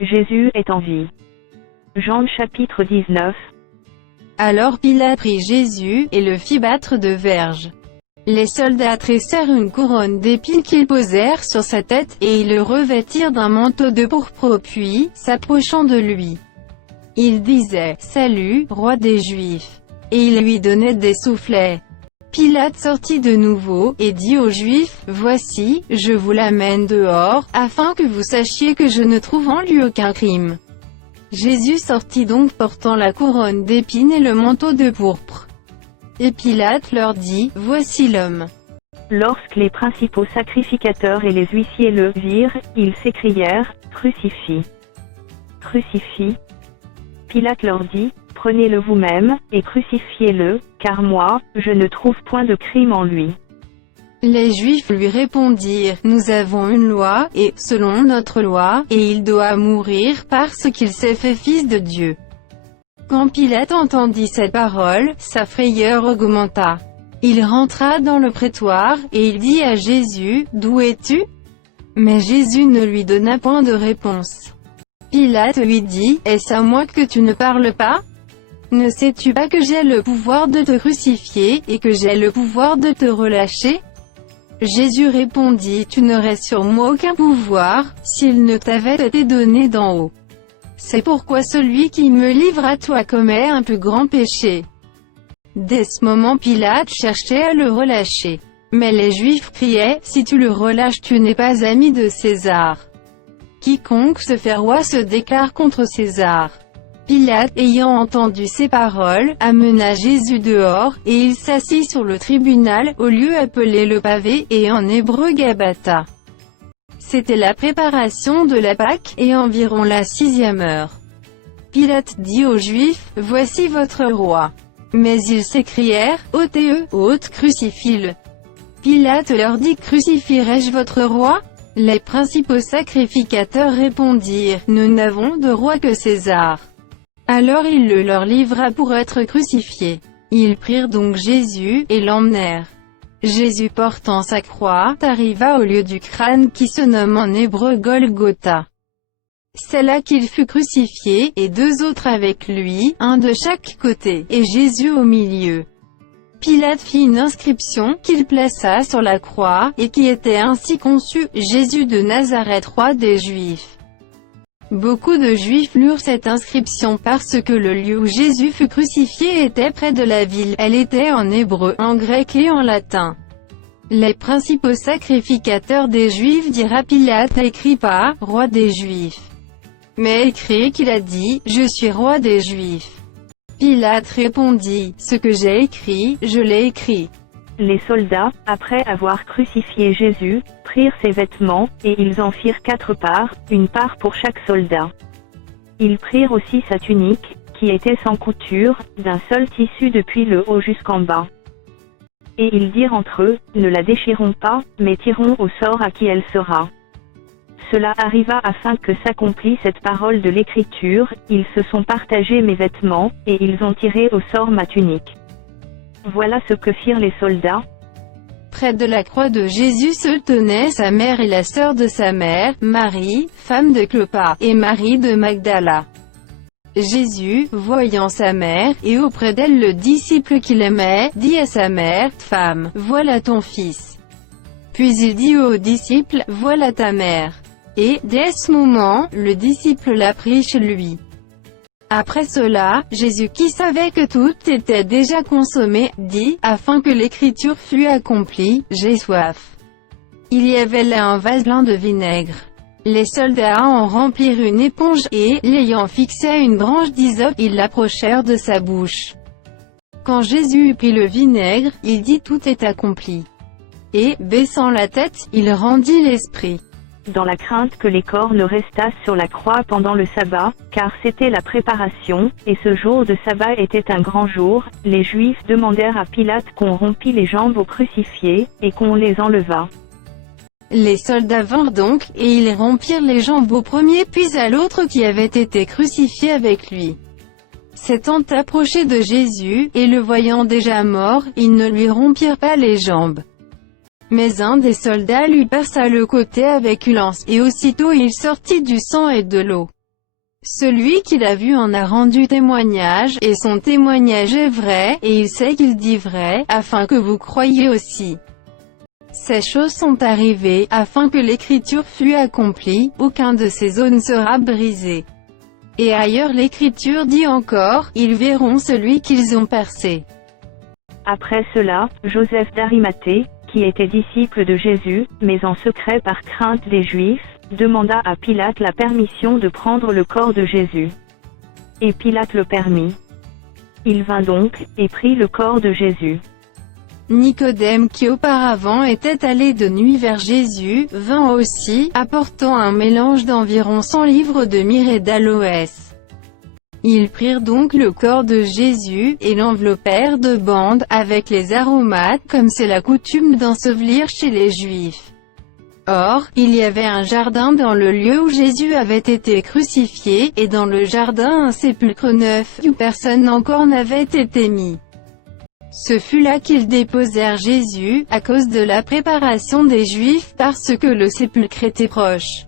Jésus est en vie. Jean chapitre 19. Alors Pilate prit Jésus, et le fit battre de verges. Les soldats tressèrent une couronne d'épines qu'ils posèrent sur sa tête, et ils le revêtirent d'un manteau de pourpre, puis, s'approchant de lui, ils disaient, « Salut, roi des Juifs !» Et ils lui donnaient des soufflets. Pilate sortit de nouveau, et dit aux Juifs, « Voici, je vous l'amène dehors, afin que vous sachiez que je ne trouve en lui aucun crime. » Jésus sortit donc portant la couronne d'épines et le manteau de pourpre. Et Pilate leur dit, « Voici l'homme. » Lorsque les principaux sacrificateurs et les huissiers le virent, ils s'écrièrent, « Crucifie! Crucifie !» Pilate leur dit, « Prenez-le vous-même, et crucifiez-le, car moi, je ne trouve point de crime en lui. » Les Juifs lui répondirent, « Nous avons une loi, et, selon notre loi, et il doit mourir parce qu'il s'est fait fils de Dieu. » Quand Pilate entendit cette parole, sa frayeur augmenta. Il rentra dans le prétoire, et il dit à Jésus, « D'où es-tu » Mais Jésus ne lui donna point de réponse. Pilate lui dit, « Est-ce à moi que tu ne parles pas? Ne sais-tu pas que j'ai le pouvoir de te crucifier, et que j'ai le pouvoir de te relâcher ?» Jésus répondit, « Tu n'aurais sur moi aucun pouvoir, s'il ne t'avait été donné d'en haut. C'est pourquoi celui qui me livre à toi commet un plus grand péché. » Dès ce moment Pilate cherchait à le relâcher. Mais les Juifs criaient, « Si tu le relâches, tu n'es pas ami de César. Quiconque se fait roi se déclare contre César. » Pilate, ayant entendu ces paroles, amena Jésus dehors, et il s'assit sur le tribunal, au lieu appelé le pavé, et en hébreu Gabata. C'était la préparation de la Pâque, et environ la 6e heure. Pilate dit aux Juifs, « Voici votre roi. » Mais ils s'écrièrent, « Ôtez-le, ôte, crucifie-le. » Pilate leur dit, « Crucifierai-je votre roi ?» Les principaux sacrificateurs répondirent, « Nous n'avons de roi que César. » Alors il le leur livra pour être crucifié. Ils prirent donc Jésus, et l'emmenèrent. Jésus portant sa croix, arriva au lieu du crâne qui se nomme en hébreu Golgotha. C'est là qu'il fut crucifié, et 2 autres avec lui, un de chaque côté, et Jésus au milieu. Pilate fit une inscription, qu'il plaça sur la croix, et qui était ainsi conçue, Jésus de Nazareth, roi des Juifs. Beaucoup de Juifs lurent cette inscription parce que le lieu où Jésus fut crucifié était près de la ville. Elle était en hébreu, en grec et en latin. Les principaux sacrificateurs des Juifs dirent à Pilate, n'écris pas, roi des Juifs. Mais écris qu'il a dit, je suis roi des Juifs. Pilate répondit, ce que j'ai écrit, je l'ai écrit. Les soldats, après avoir crucifié Jésus, prirent ses vêtements, et ils en firent 4 parts, une part pour chaque soldat. Ils prirent aussi sa tunique, qui était sans couture, d'un seul tissu depuis le haut jusqu'en bas. Et ils dirent entre eux, ne la déchirons pas, mais tirons au sort à qui elle sera. Cela arriva afin que s'accomplisse cette parole de l'Écriture, ils se sont partagés mes vêtements, et ils ont tiré au sort ma tunique. Voilà ce que firent les soldats. Près de la croix de Jésus se tenaient sa mère et la sœur de sa mère, Marie, femme de Clopas, et Marie de Magdala. Jésus, voyant sa mère, et auprès d'elle le disciple qu'il aimait, dit à sa mère, « Femme, voilà ton fils. » Puis il dit au disciple, « Voilà ta mère. » Et, dès ce moment, le disciple la prit chez lui. Après cela, Jésus qui savait que tout était déjà consommé, dit, afin que l'écriture fût accomplie, « J'ai soif. » Il y avait là un vase plein de vinaigre. Les soldats en remplirent une éponge, et, l'ayant fixé à une branche d'hysope, ils l'approchèrent de sa bouche. Quand Jésus eut pris le vinaigre, il dit, « Tout est accompli. » Et, baissant la tête, il rendit l'esprit. Dans la crainte que les corps ne restassent sur la croix pendant le sabbat, car c'était la préparation, et ce jour de sabbat était un grand jour, les Juifs demandèrent à Pilate qu'on rompît les jambes aux crucifiés, et qu'on les enlevât. Les soldats vinrent donc, et ils rompirent les jambes au premier puis à l'autre qui avait été crucifié avec lui. S'étant approchés de Jésus, et le voyant déjà mort, ils ne lui rompirent pas les jambes. Mais un des soldats lui perça le côté avec une lance, et aussitôt il sortit du sang et de l'eau. Celui qui l'a vu en a rendu témoignage, et son témoignage est vrai, et il sait qu'il dit vrai, afin que vous croyiez aussi. Ces choses sont arrivées, afin que l'écriture fût accomplie, aucun de ces os ne sera brisé. Et ailleurs l'écriture dit encore, ils verront celui qu'ils ont percé. Après cela, Joseph d'Arimathée, qui était disciple de Jésus, mais en secret par crainte des Juifs, demanda à Pilate la permission de prendre le corps de Jésus. Et Pilate le permit. Il vint donc, et prit le corps de Jésus. Nicodème qui auparavant était allé de nuit vers Jésus, vint aussi, apportant un mélange d'environ 100 livres de myrrhe et d'aloès. Ils prirent donc le corps de Jésus, et l'enveloppèrent de bandes, avec les aromates, comme c'est la coutume d'ensevelir chez les Juifs. Or, il y avait un jardin dans le lieu où Jésus avait été crucifié, et dans le jardin un sépulcre neuf, où personne encore n'avait été mis. Ce fut là qu'ils déposèrent Jésus, à cause de la préparation des Juifs, parce que le sépulcre était proche.